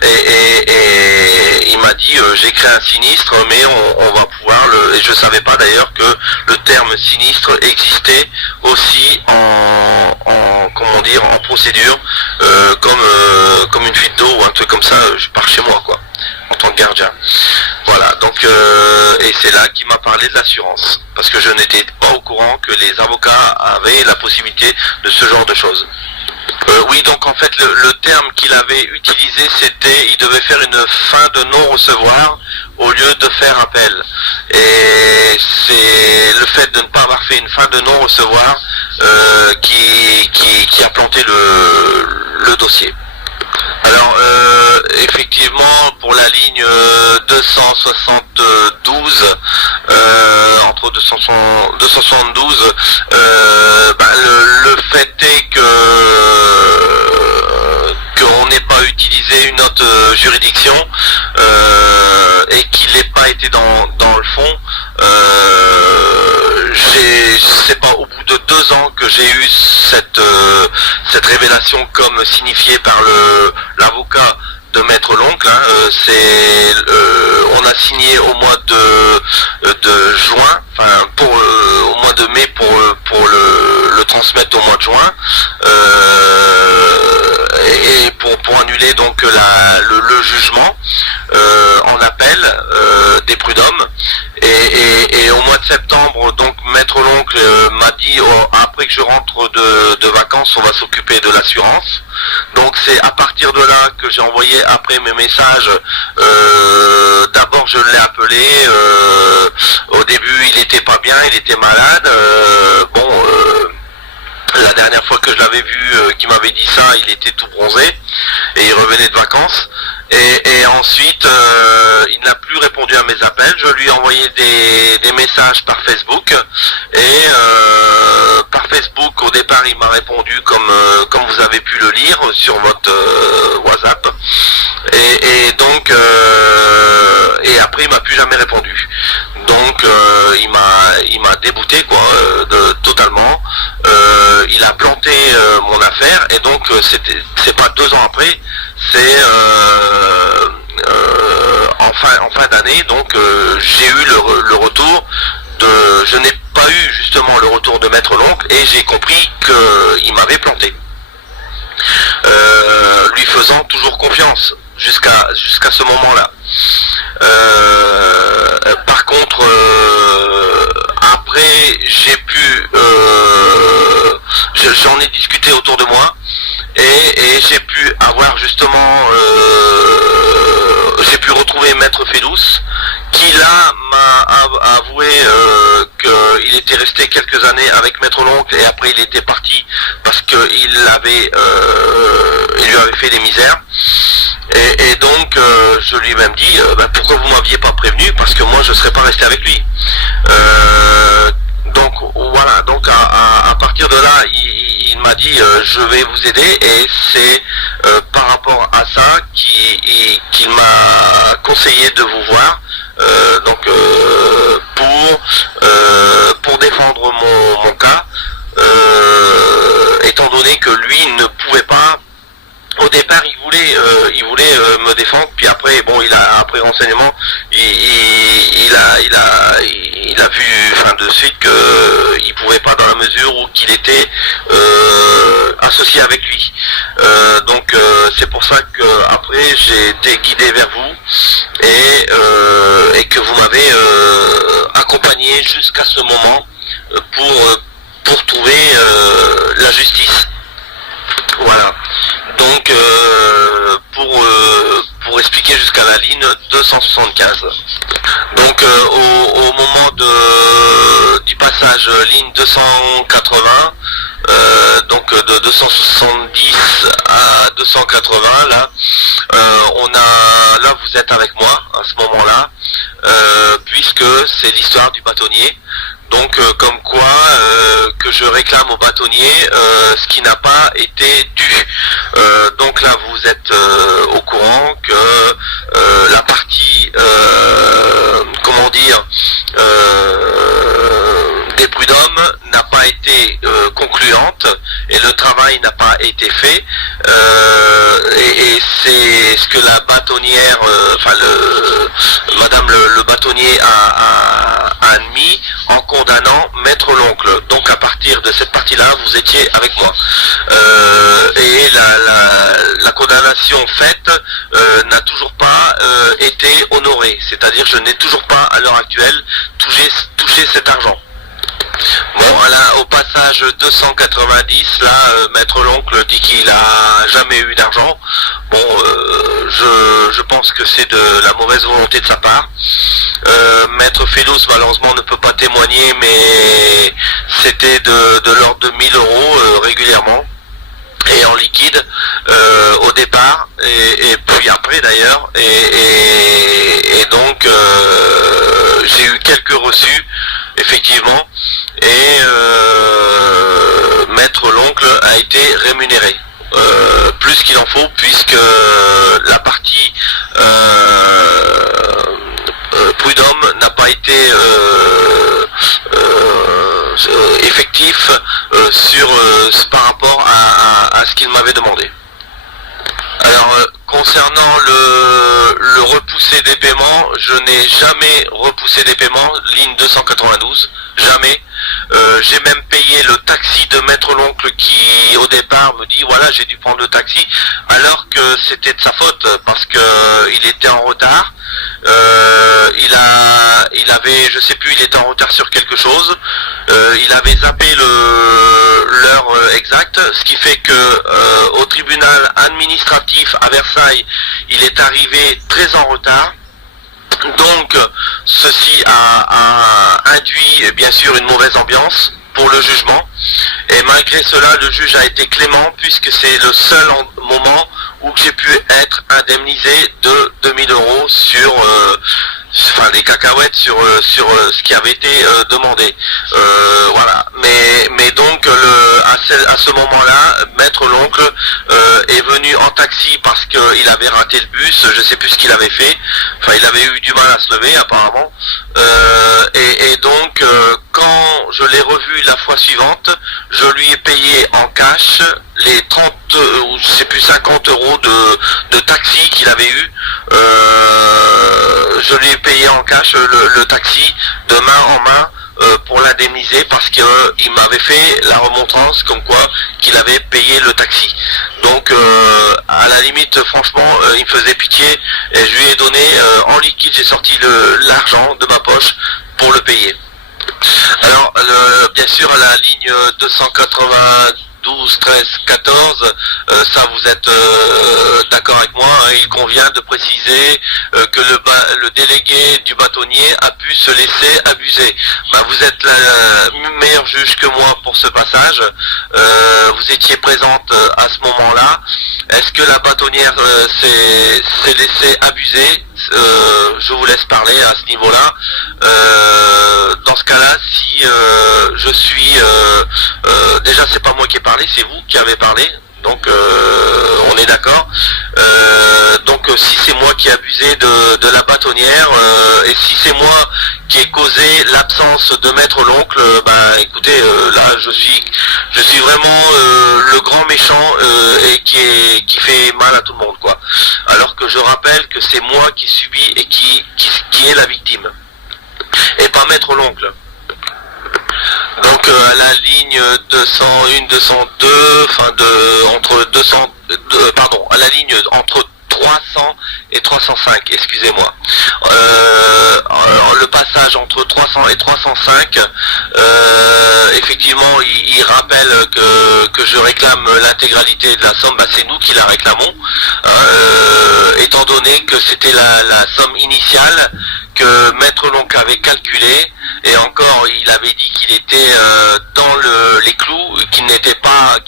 et il m'a dit j'ai créé un sinistre, mais on va pouvoir et je savais pas d'ailleurs que le terme sinistre existait aussi en procédure comme une fuite d'eau ou un truc comme ça par chez moi quoi, en tant que gardien. Voilà, donc et c'est là qu'il m'a parlé de l'assurance, parce que je n'étais pas au courant que les avocats avaient la possibilité de ce genre de choses. Oui, donc en fait le terme qu'il avait utilisé, c'était il devait faire une fin de non-recevoir au lieu de faire appel. Et c'est le fait de ne pas avoir fait une fin de non-recevoir qui a planté le dossier. Alors effectivement pour la ligne 272 entre 272 le fait est qu'on n'ait pas utilisé une autre juridiction et qu'il n'ait pas été dans le fond. C'est pas au bout de 2 ans que j'ai eu cette révélation comme signifiée par l'avocat de Maître l'Oncle. On a signé au mois de juin, enfin au mois de mai pour le transmettre au mois de juin et pour annuler donc le jugement en appel des prud'hommes. Et au mois de septembre, donc Maître l'Oncle m'a dit après que je rentre de vacances, on va s'occuper de l'assurance. Donc c'est à partir de là que j'ai envoyé après mes messages. D'abord je l'ai appelé. Au début il était pas bien, il était malade. La dernière fois que je l'avais vu, qui m'avait dit ça, il était tout bronzé et il revenait de vacances. Et ensuite, il n'a plus répondu à mes appels. Je lui ai envoyé des messages par Facebook et par Facebook, au départ, il m'a répondu comme vous avez pu le lire sur votre WhatsApp. Et donc, et après, il m'a plus jamais répondu. Donc, il m'a dégoûté quoi, totalement. Il a planté mon affaire et donc c'est pas 2 ans après, c'est en fin d'année, donc j'ai eu le retour je n'ai pas eu justement le retour de Maître l'Oncle et j'ai compris qu'il m'avait planté, lui faisant toujours confiance jusqu'à ce moment-là. Par contre, après j'ai pu j'en ai discuté autour de moi et j'ai pu avoir justement, j'ai pu retrouver Maître Félous qui là m'a avoué qu'il était resté quelques années avec Maître l'Oncle et après il était parti parce qu'il il lui avait fait des misères. Et donc je lui ai même dit pourquoi vous m'aviez pas prévenu, parce que moi je serais pas resté avec lui. Donc voilà, donc à partir de là il m'a dit je vais vous aider, et c'est par rapport à ça qu'il m'a conseillé de vous voir, donc pour défendre mon cas, étant donné que lui ne pouvait pas. Au départ, il voulait me défendre, puis après, bon, après renseignement, il a vu, enfin, de suite que il pouvait pas dans la mesure où qu'il était associé avec lui. Donc, c'est pour ça que après, j'ai été guidé vers vous et que vous m'avez accompagné jusqu'à ce moment pour trouver la justice. Voilà. Donc pour expliquer jusqu'à la ligne 275. Donc au moment du passage ligne 280, donc de 270 à 280, là là vous êtes avec moi à ce moment-là, puisque c'est l'histoire du bâtonnier. Donc comme quoi que je réclame au bâtonnier ce qui n'a pas été dû. Donc là vous êtes au courant que la partie comment dire des prud'hommes n'a pas été concluante et le travail n'a pas été fait, et c'est ce que la bâtonnière, madame le bâtonnier a admis en condamnant Maître l'Oncle. Donc à partir de cette partie-là, vous étiez avec moi. Et la condamnation faite n'a toujours pas été honorée. C'est-à-dire je n'ai toujours pas à l'heure actuelle touché cet argent. Bon, là, au passage 290, là, Maître l'Oncle dit qu'il a jamais eu d'argent. Bon, je pense que c'est de la mauvaise volonté de sa part. Maître Félous, malheureusement, ne peut pas témoigner, mais c'était de l'ordre de 1000 euros régulièrement. Et en liquide au départ, et puis après d'ailleurs, et donc j'ai eu quelques reçus effectivement, et Maître l'Oncle a été rémunéré plus qu'il en faut, puisque la partie prud'homme n'a pas été effectif par rapport à ce qu'il m'avait demandé. Alors concernant le repoussé des paiements, je n'ai jamais repoussé des paiements, ligne 292, jamais. J'ai même payé le taxi de Maître l'Oncle qui au départ me dit voilà, j'ai dû prendre le taxi, alors que c'était de sa faute parce que il était en retard. Il avait, je sais plus, il était en retard sur quelque chose. Il avait zappé l'heure exacte, ce qui fait que au tribunal administratif à Versailles, il est arrivé très en retard. Donc ceci a induit bien sûr une mauvaise ambiance pour le jugement, et malgré cela le juge a été clément, puisque c'est le seul moment où j'ai pu être indemnisé de 2000 euros sur des cacahuètes sur ce qui avait été demandé. Voilà. Mais donc à ce moment-là, Maître l'Oncle est venu en taxi parce qu'il avait raté le bus, je sais plus ce qu'il avait fait. Enfin, il avait eu du mal à se lever apparemment. Et donc quand je l'ai revu la fois suivante, je lui ai payé en cash les 30 ou je sais plus 50 euros de taxi qu'il avait eu. Je lui ai payé en cash le taxi de main en main pour l'indemniser, parce qu'il m'avait fait la remontrance comme quoi qu'il avait payé le taxi. Donc à la limite, franchement, il me faisait pitié, et je lui ai donné en liquide, j'ai sorti l'argent de ma poche pour le payer. Alors bien sûr, à la ligne 280 12, 13, 14, ça vous êtes d'accord avec moi, hein, il convient de préciser que le délégué du bâtonnier a pu se laisser abuser. Ben, vous êtes la meilleur juge que moi pour ce passage. Vous étiez présente à ce moment-là. Est-ce que la bâtonnière s'est laissée abuser? Je vous laisse parler à ce niveau-là. Dans ce cas-là, si je suis déjà, c'est pas moi qui ai parlé, c'est vous qui avez parlé. Donc on est d'accord. Donc si c'est moi qui ai abusé de la bâtonnière, et si c'est moi qui ai causé l'absence de maître l'oncle, ben écoutez, là je suis vraiment le grand méchant et qui fait mal à tout le monde, quoi. Alors que je rappelle que c'est moi qui subis et qui est la victime, et pas maître l'oncle. Donc à la ligne 201, 202, enfin entre 200, pardon, à la ligne entre 300 et 305, excusez-moi. Le passage entre 300 et 305, effectivement, il rappelle que je réclame l'intégralité de la somme. Bah, c'est nous qui la réclamons, hein, étant donné que c'était la somme initiale que Maître l'oncle avait calculée, et encore il avait dit qu'il était dans les clous, qu'il n'avait pas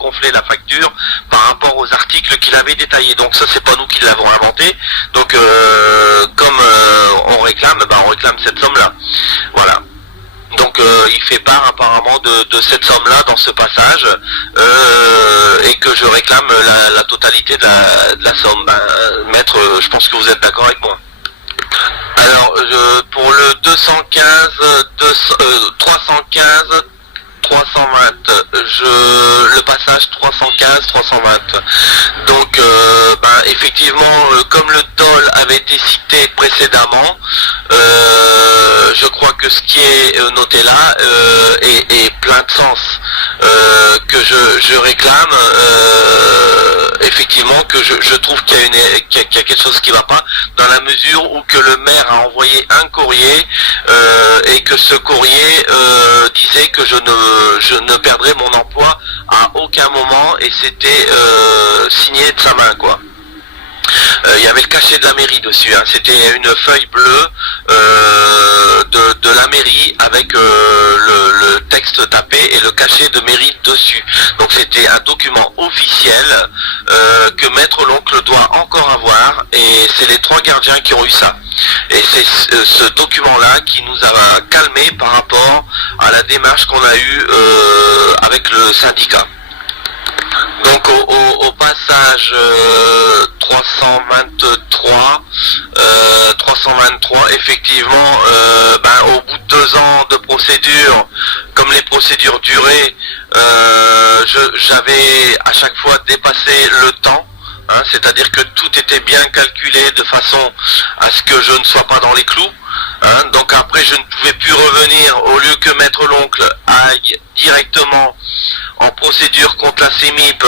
gonflé la facture par rapport aux articles qu'il avait détaillés. Donc ça, c'est pas nous qui l'avons inventé. Donc comme on réclame cette somme là, voilà. Donc il fait part apparemment de cette somme-là dans ce passage, et que je réclame la totalité de la somme. Ben, maître, je pense que vous êtes d'accord avec moi. Alors, pour le 215, 315, 320, le passage 315, 320. Donc, ben, effectivement, comme le DOL avait été cité précédemment, je crois que ce qui est noté là est plein de sens. Que je réclame, effectivement, que je trouve qu'il y a quelque chose qui va pas, dans la mesure où que le maire a envoyé un courrier, et que ce courrier disait que je ne perdrais mon emploi à aucun moment, et c'était signé de sa main, quoi. Il y avait le cachet de la mairie dessus, hein. C'était une feuille bleue de la mairie avec le texte tapé et le cachet de mairie dessus. Donc c'était un document officiel que Maître l'oncle doit encore avoir, et c'est les 3 gardiens qui ont eu ça. Et c'est ce document-là qui nous a calmé par rapport à la démarche qu'on a eue avec le syndicat. Donc au passage 323, effectivement, ben, au bout de 2 ans de procédure, comme les procédures duraient, j'avais à chaque fois dépassé le temps. Hein, c'est-à-dire que tout était bien calculé de façon à ce que je ne sois pas dans les clous. Hein, donc après, je ne pouvais plus revenir, au lieu que Maître l'oncle aille directement en procédure contre la CEMIP,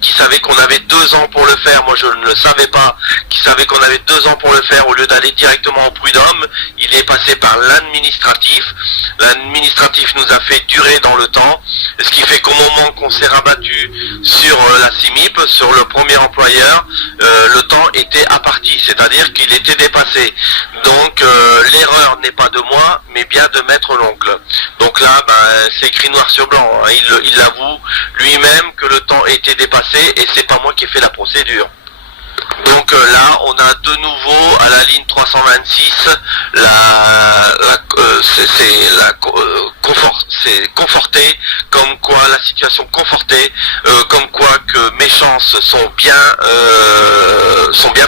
qui savait qu'on avait 2 ans pour le faire. Moi je ne le savais pas, qui savait qu'on avait 2 ans pour le faire, au lieu d'aller directement au prud'homme, il est passé par l'administratif. L'administratif nous a fait durer dans le temps, ce qui fait qu'au moment qu'on s'est rabattu sur la CIMIP, sur le premier employeur, le temps était à partie, c'est-à-dire qu'il était dépassé. Donc l'erreur n'est pas de moi, mais bien de Maître l'oncle. Donc là, ben, c'est écrit noir sur blanc, hein. Il avoue lui-même que le temps était dépassé, et c'est pas moi qui ai fait la procédure. Donc là, on a de nouveau à la ligne 326 c'est conforté, comme quoi la situation confortée, comme quoi que mes chances sont bien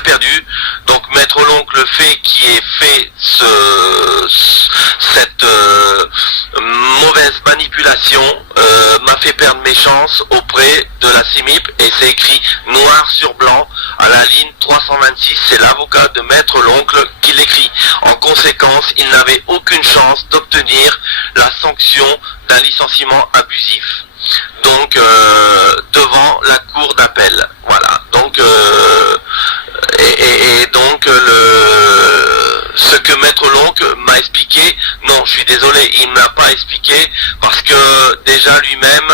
perdues. Donc Maître l'oncle fait qui est fait cette mauvaise manipulation m'a fait perdre mes chances auprès de la CIMIP, et c'est écrit noir sur blanc à la ligne 326, c'est l'avocat de Maître l'oncle qui l'écrit. En conséquence, il n'avait aucune chance d'obtenir la sanction d'un licenciement abusif. Donc devant la cour d'appel. Voilà. Donc et donc ce que Maître Maître Loncle m'a expliqué. Non, je suis désolé, il m'a pas expliqué parce que déjà lui-même,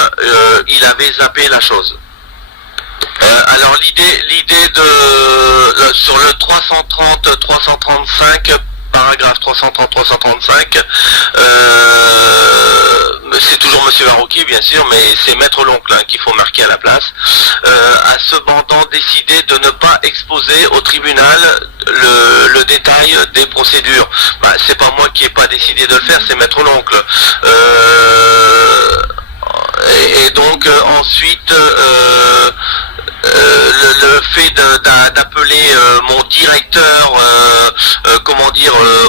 il avait zappé la chose. Alors l'idée de sur le 330, 335, paragraphe 330-335, c'est toujours Monsieur Varroquier bien sûr, mais c'est Maître Loncle qu'il faut marquer à la place, a cependant décidé de ne pas exposer au tribunal le détail des procédures. C'est pas moi qui ai pas décidé de le faire, c'est Maître Loncle. Et donc ensuite le fait d'appeler mon directeur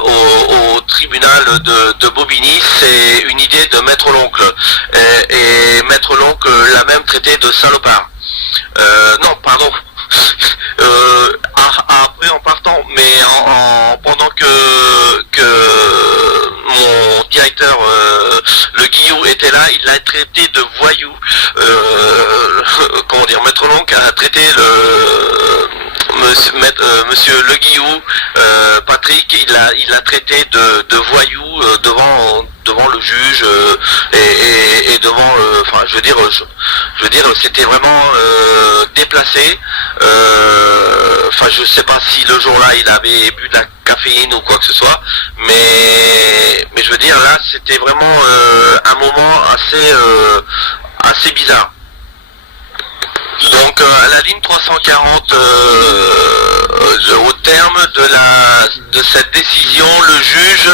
au tribunal de Bobigny, c'est une idée de Maître Loncle, et Maître Loncle l'a même traité de salopard. Non, pardon. Après en partant, mais pendant que mon directeur le Guillou était là, il l'a traité de voyou. Maître Loncle a traité monsieur le Guillou, Patrick, il l'a traité de voyou devant le juge, et devant, je veux dire c'était vraiment déplacé. Je sais pas si le jour-là il avait bu de la caféine ou quoi que ce soit, mais je veux dire là c'était vraiment un moment assez bizarre. Donc à la ligne 340, au terme de cette décision, le juge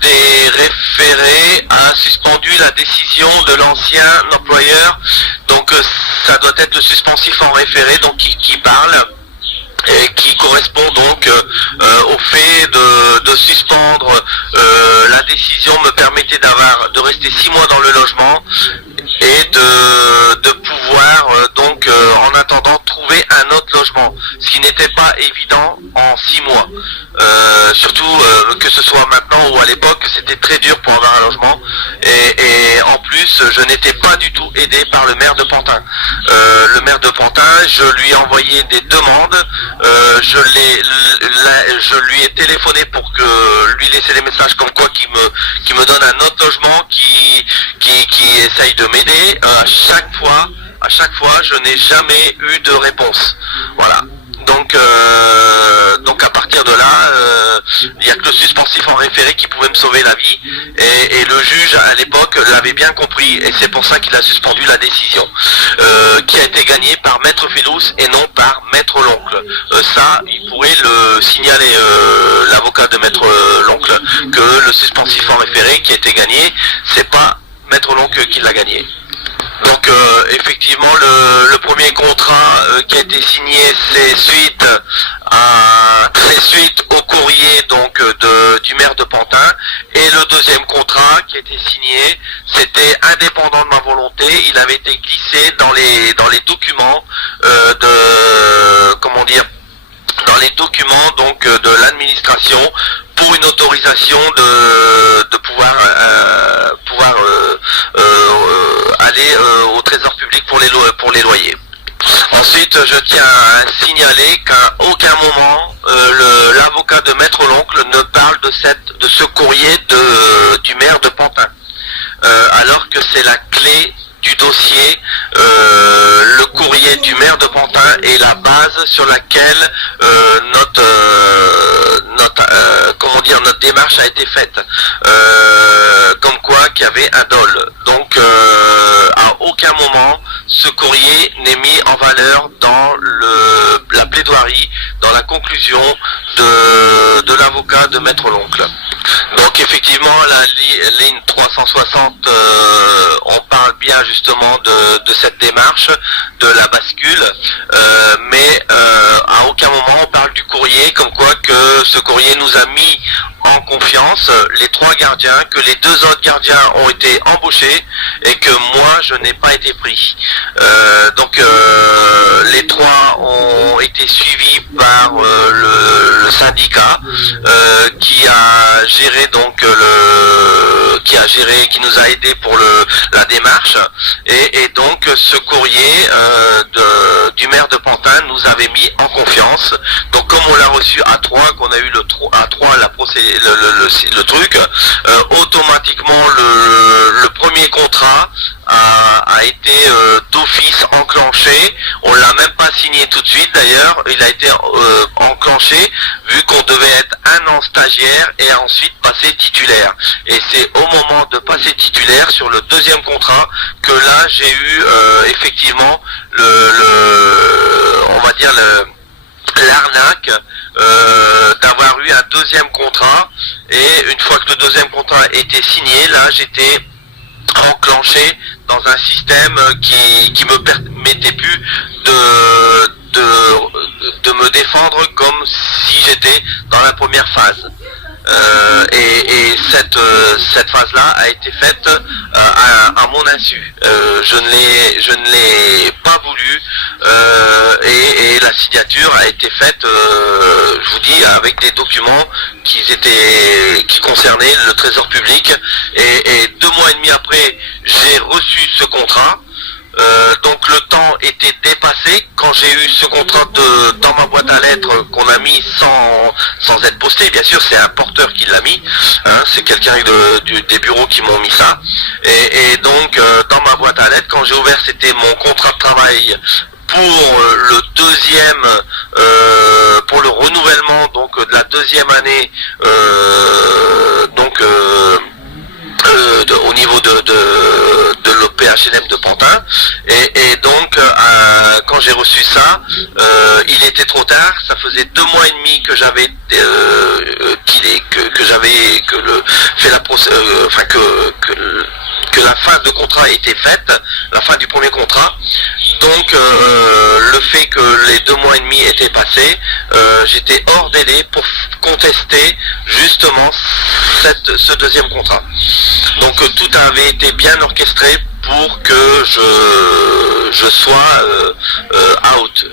des référés a suspendu la décision de l'ancien employeur. Donc ça doit être le suspensif en référé, donc qui parle, et qui correspond donc au fait de suspendre la décision me permettait de rester 6 mois dans le logement et de pouvoir en attendant trouver un autre logement, ce qui n'était pas évident en 6 mois, surtout que ce soit maintenant ou à l'époque, c'était très dur pour avoir un logement, et en plus je n'étais pas du tout aidé par le maire de Pantin. Le maire de Pantin, je lui ai envoyé des demandes, je lui ai téléphoné pour que lui laisser des messages comme quoi qui me donne un autre logement, qui essaye de m'aider. À chaque fois, je n'ai jamais eu de réponse. Voilà. Donc à partir de là, il n'y a que le suspensif en référé qui pouvait me sauver la vie, et le juge à l'époque l'avait bien compris, et c'est pour ça qu'il a suspendu la décision, qui a été gagnée par Maître Félous et non par Maître Loncle. Ça, il pourrait le signaler, l'avocat de Maître Loncle, que le suspensif en référé qui a été gagné, c'est pas Maître Loncle qui l'a gagné. Donc effectivement le premier contrat qui a été signé, c'est suite au courrier du maire de Pantin, et le deuxième contrat qui a été signé, c'était indépendant de ma volonté. Il avait été glissé dans les documents dans les documents de l'administration, pour une autorisation de pouvoir aller au trésor public pour les loyers. Ensuite, je tiens à signaler qu'à aucun moment l'avocat de Maître Loncle ne parle de ce courrier du maire de Pantin, alors que c'est la clé du dossier. Le courrier du maire de Pantin est la base sur laquelle notre démarche a été faite, comme quoi qu'il y avait un dol. Donc à aucun moment ce courrier n'est mis en valeur dans la plaidoirie, dans la conclusion de l'avocat de Maître Loncle. Donc effectivement, la ligne 360, on parle bien justement de cette démarche, de la bascule, mais à aucun moment on parle du courrier, comme quoi que ce courrier nous a mis en confiance, les 3 gardiens, que les 2 autres gardiens ont été embauchés et que moi je n'ai pas été pris. Donc les 3 ont été suivis par le syndicat qui a géré qui a géré, qui nous a aidé pour la démarche, et donc ce courrier du maire de Pantin nous avait mis en confiance. Donc comme on l'a reçu à 3, qu'on a eu à 3 le truc, automatiquement le premier contrat a été d'office enclenché. On l'a même pas signé tout de suite d'ailleurs, il a été enclenché vu qu'on devait être un an stagiaire et ensuite passer titulaire. Et c'est au moment de passer titulaire sur le deuxième contrat que là j'ai eu effectivement on va dire l'arnaque d'avoir eu un deuxième contrat, et une fois que le deuxième contrat était signé, là j'étais enclenché dans un système qui me permettait plus de me défendre comme si j'étais dans la première phase. Et cette phase-là a été faite à mon insu. Je ne l'ai pas voulu, et la signature a été faite, je vous dis, avec des documents qui concernaient le Trésor public. Et 2 mois et demi après, j'ai reçu ce contrat. Donc le temps était dépassé quand j'ai eu ce contrat dans ma boîte à lettres qu'on a mis sans être posté. Bien sûr, c'est un porteur qui l'a mis, hein, c'est quelqu'un des bureaux qui m'ont mis ça. Et donc dans ma boîte à lettres, quand j'ai ouvert, c'était mon contrat de travail pour le deuxième, pour le renouvellement donc de la deuxième année, au niveau de l'OPHLM de Pantin, et donc quand j'ai reçu ça, il était trop tard. Ça faisait 2 mois et demi que j'avais que la fin de contrat était faite, la fin du premier contrat. Donc le fait que les 2 mois et demi étaient passés, j'étais hors délai pour contester justement ce deuxième contrat. Donc tout avait été bien orchestré pour que je sois out.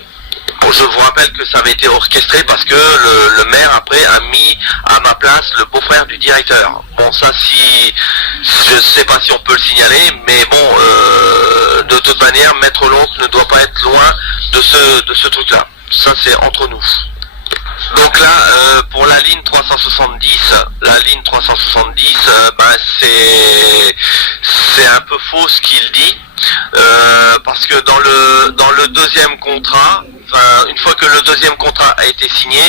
Bon, je vous rappelle que ça avait été orchestré parce que le maire après a mis à ma place le beau-frère du directeur. Bon, ça, si je sais pas si on peut le signaler, mais bon, de toute manière, Maître l'oncle ne doit pas être loin de ce truc-là. Ça, c'est entre nous. Donc là, pour la ligne 370, c'est un peu faux ce qu'il dit, parce que dans le deuxième contrat, une fois que le deuxième contrat a été signé,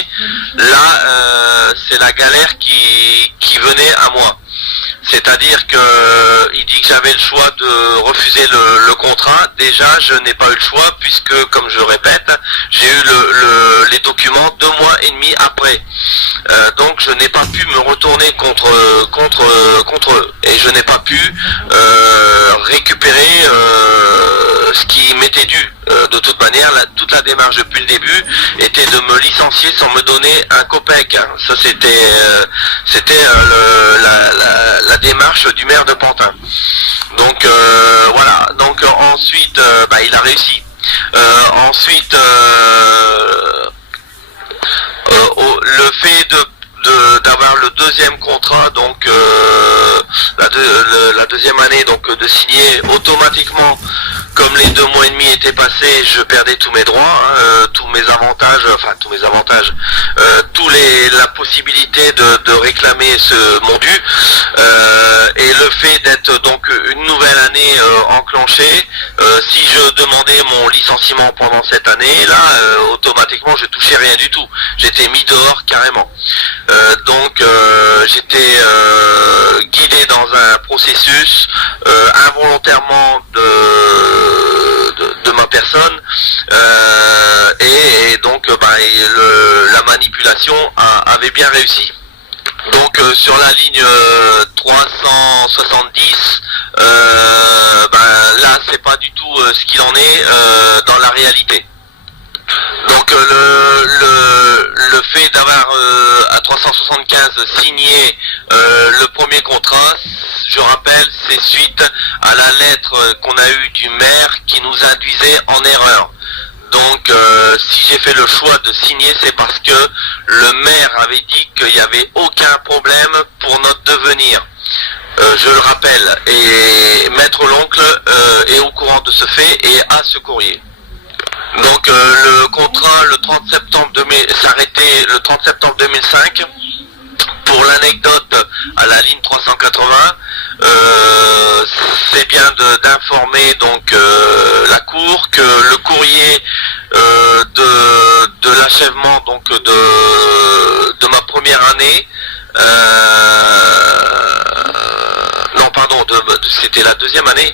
là, c'est la galère qui venait à moi. C'est-à-dire que il dit que j'avais le choix de refuser le contrat. Déjà, je n'ai pas eu le choix puisque, comme je répète, j'ai eu les documents 2 mois et demi après. Donc, je n'ai pas pu me retourner contre eux, et je n'ai pas pu récupérer ce qui m'était dû. De toute manière, toute la démarche depuis le début était de me licencier sans me donner un copec. Ça, c'était la démarche du maire de Pantin. Donc voilà. Donc ensuite, il a réussi. Ensuite, le fait d'avoir le deuxième contrat, donc la deuxième année, donc de signer automatiquement, comme les 2 mois et demi étaient passés, je perdais tous mes droits, tous mes avantages, la possibilité de réclamer mon dû, et le fait d'être donc une nouvelle année enclenchée, si je demandais mon licenciement pendant cette année, là, automatiquement je touchais rien du tout. J'étais mis dehors carrément. Donc j'étais guidé dans un processus involontairement de ma personne, et donc la manipulation avait bien réussi. Donc sur la ligne 370, là c'est pas du tout ce qu'il en est dans la réalité. Donc le fait d'avoir à 375 signé le premier contrat, je rappelle, c'est suite à la lettre qu'on a eue du maire qui nous induisait en erreur. Donc si j'ai fait le choix de signer, c'est parce que le maire avait dit qu'il n'y avait aucun problème pour notre devenir. je le rappelle, et Maître l'oncle est au courant de ce fait et a ce courrier. Donc le contrat le 30 septembre 2000 s'arrêtait le 30 septembre 2005. Pour l'anecdote, à la ligne 380, c'est bien d'informer donc la cour que le courrier de l'achèvement donc de ma première année, non pardon, c'était la deuxième année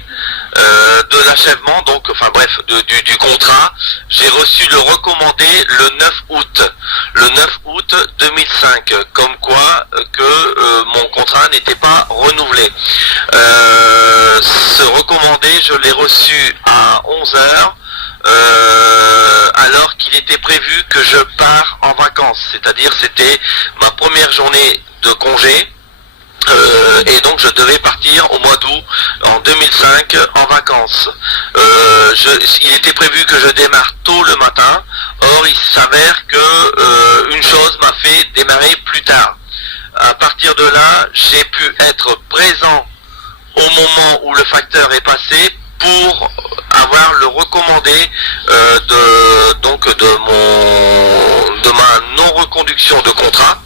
de l'achèvement, donc enfin bref du contrat, j'ai reçu le recommandé le 9 août. Le 9 août 2005, comme quoi que mon contrat n'était pas renouvelé. Ce recommandé, je l'ai reçu à 11h, alors qu'il était prévu que je pars en vacances, c'est-à-dire c'était ma première journée de congé. Et donc je devais partir au mois d'août en 2005 en vacances. Il était prévu que je démarre tôt le matin. Or il s'avère que une chose m'a fait démarrer plus tard. À partir de là, j'ai pu être présent au moment où le facteur est passé pour avoir le recommandé de ma non-reconduction de contrat.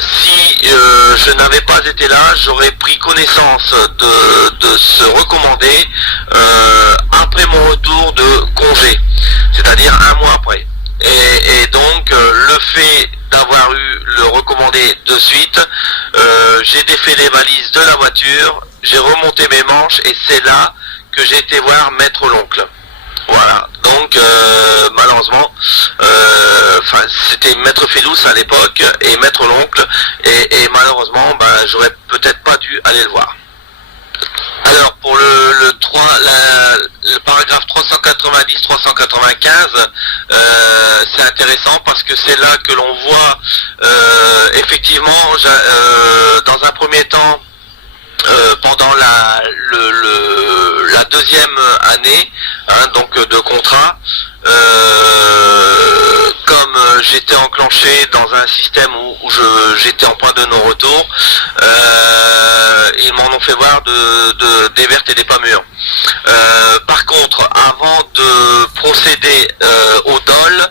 Si je n'avais pas été là, j'aurais pris connaissance de ce recommandé après mon retour de congé, c'est-à-dire un mois après. Et donc le fait d'avoir eu le recommandé de suite, j'ai défait les valises de la voiture, j'ai remonté mes manches et c'est là que j'ai été voir Maître l'oncle. Voilà, donc malheureusement, c'était Maître Félous à l'époque et Maître l'oncle, et malheureusement, j'aurais peut-être pas dû aller le voir. Alors pour le paragraphe 390-395, c'est intéressant parce que c'est là que l'on voit effectivement, dans un premier temps, pendant la deuxième année donc de contrat, comme j'étais enclenché dans un système où j'étais en point de non-retour, ils m'en ont fait voir des vertes et des pas mûres. Par contre, avant de procéder au DOL,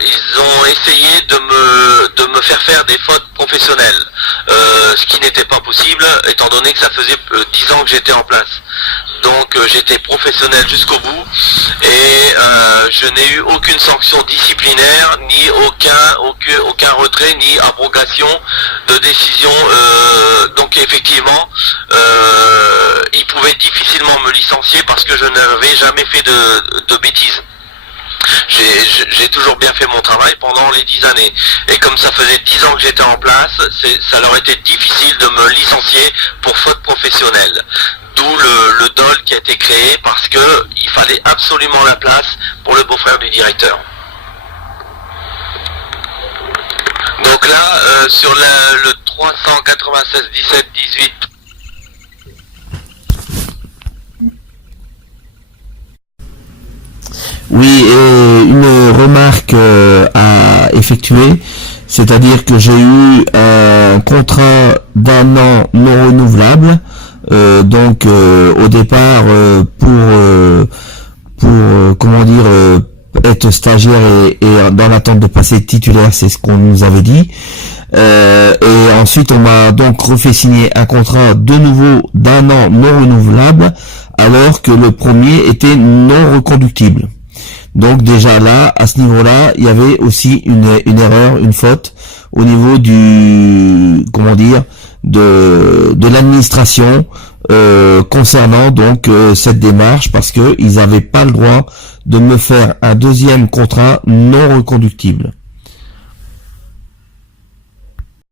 ils ont essayé de me faire des fautes professionnelles, ce qui n'était pas possible étant donné que ça faisait 10 ans que j'étais en place. Donc j'étais professionnel jusqu'au bout et je n'ai eu aucune sanction disciplinaire, ni aucun retrait, ni abrogation de décision. Donc effectivement, ils pouvaient difficilement me licencier parce que je n'avais jamais fait de bêtises. J'ai toujours bien fait mon travail pendant les 10 années. Et comme ça faisait 10 ans que j'étais en place, ça leur était difficile de me licencier pour faute professionnelle. D'où le DOL qui a été créé parce que il fallait absolument la place pour le beau-frère du directeur. Donc là, sur le 396 17 18. Oui, et une remarque à effectuer, c'est-à-dire que j'ai eu un contrat d'1 an non renouvelable, donc au départ pour comment dire être stagiaire et dans l'attente de passer titulaire, c'est ce qu'on nous avait dit. Et ensuite on m'a donc refait signer un contrat de nouveau d'1 an non renouvelable, alors que le premier était non reconductible. Donc déjà là, à ce niveau-là, il y avait aussi une erreur, une faute au niveau du, comment dire, de l'administration concernant donc cette démarche, parce que ils n'avaient pas le droit de me faire un deuxième contrat non reconductible.